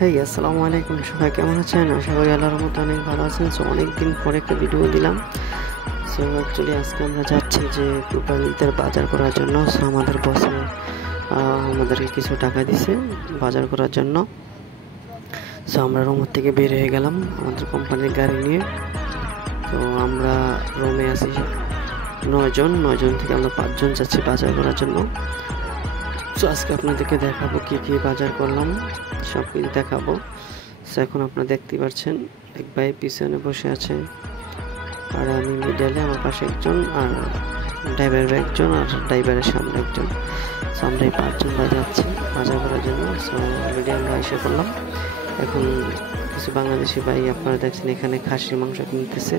হেই আসসালামু আলাইকুম, সবাই কেমন আছেন? আশা করি আল্লাহর রহমতে অনেক ভালো আছেন। সো অনেকদিন পরে একটা ভিডিও দিলাম। সো অ্যাকচুয়ালি আজকে আমরা যাচ্ছি যে কুরবানিদের বাজার করার জন্য। সো আমাদের বসে আমাদেরকে কিছু টাকা দিছে বাজার করার জন্য। সো আমরা রোম থেকে বের হয়ে গেলাম আমাদের কোম্পানির গাড়ি নিয়ে। তো আমরা রোমে আছি 9 জন থেকে আমরা 5 জন যাচ্ছি বাজার করার জন্য। সো আজকে আপনাদেরকে দেখাবো কি কি বাজার করলাম, সব কিছু দেখাবো। সো এখন আপনারা দেখতে পাচ্ছেন এক ভাই পিছনে বসে আছে, আর আমি মিডলে, আমার পাশে একজন, আর ড্রাইভার একজন, আর ড্রাইভারের সামনে একজন। সো আমরা এই 5 জন ভাই যাচ্ছি বাজার করার জন্য। সো অলরেডি আমরা এসে করলাম। এখন কিছু বাংলাদেশি ভাই আপনারা দেখছেন এখানে খাসির মাংস কিনতেছে,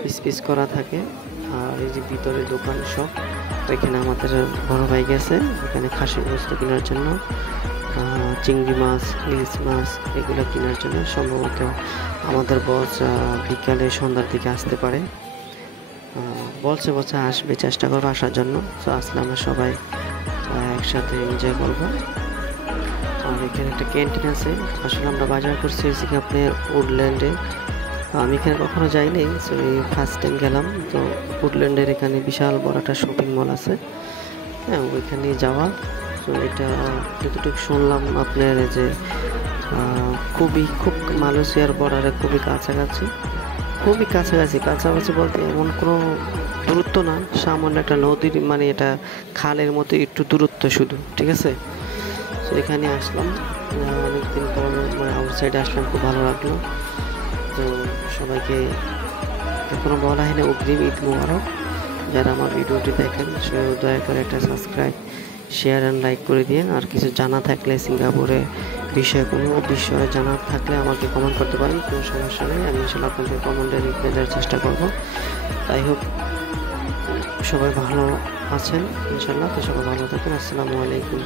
পিস পিস করা থাকে। আর এই যে ভিতরে দোকান সব, ওইখানে আমাদের বড় ভাই গেছে এখানে খাসির গোস্ত কেনার জন্য, চিংড়ি মাছ, ইলিশ মাছ এগুলো কেনার জন্য। সম্ভবত আমাদের বস বিকালে সন্ধ্যার দিকে আসতে পারে, বলছে আসবে, চেষ্টা করবো আসার জন্য। তো আসলে আমরা সবাই একসাথে এনজয় করবো। আর এখানে একটা ক্যান্টিন আছে। আসলে আমরা বাজার করছি হচ্ছে আপনার উডল্যান্ডে। আমি এখানে কখনো যাইনি, সো এই ফার্স্ট টাইম গেলাম। তো উডল্যান্ডের এখানে বিশাল বড় একটা শপিং মল আছে, হ্যাঁ ওইখানে যাওয়া। তো এটা যতটুকু শুনলাম আপনার যে খুব মালয়েশিয়ার বর্ডারে খুবই কাছাকাছি, কাছাকাছি বলতে এমন কোনো দূরত্ব না, সামান্য একটা নদীর, মানে এটা খালের মতো একটু দূরত্ব শুধু, ঠিক আছে। তো এখানে আসলাম অনেকদিন পর, মানে আউটসাইডে আসলাম, খুব ভালো লাগলো। তো সবাইকে এখনো বলা হয় না অগ্রিম ঈদ মোবারক। যারা আমার ভিডিওটি দেখেন সে দয়া করে একটা সাবস্ক্রাইব, শেয়ার অ্যান্ড লাইক করে দিন। আর কিছু জানা থাকলে সিঙ্গাপুরে কোনো বিষয়ে জানা থাকলে আমাকে কমেন্ট করতে পারেন, কোনো সমস্যা নেই। আমি আসলে আপনাদের কমেন্টে রিপ্লাই দেওয়ার চেষ্টা করব। তাই হোক, সবাই ভালো আছেন ইনশাল্লাহ। তো সবাই ভালো থাকেন। আসসালামু আলাইকুম।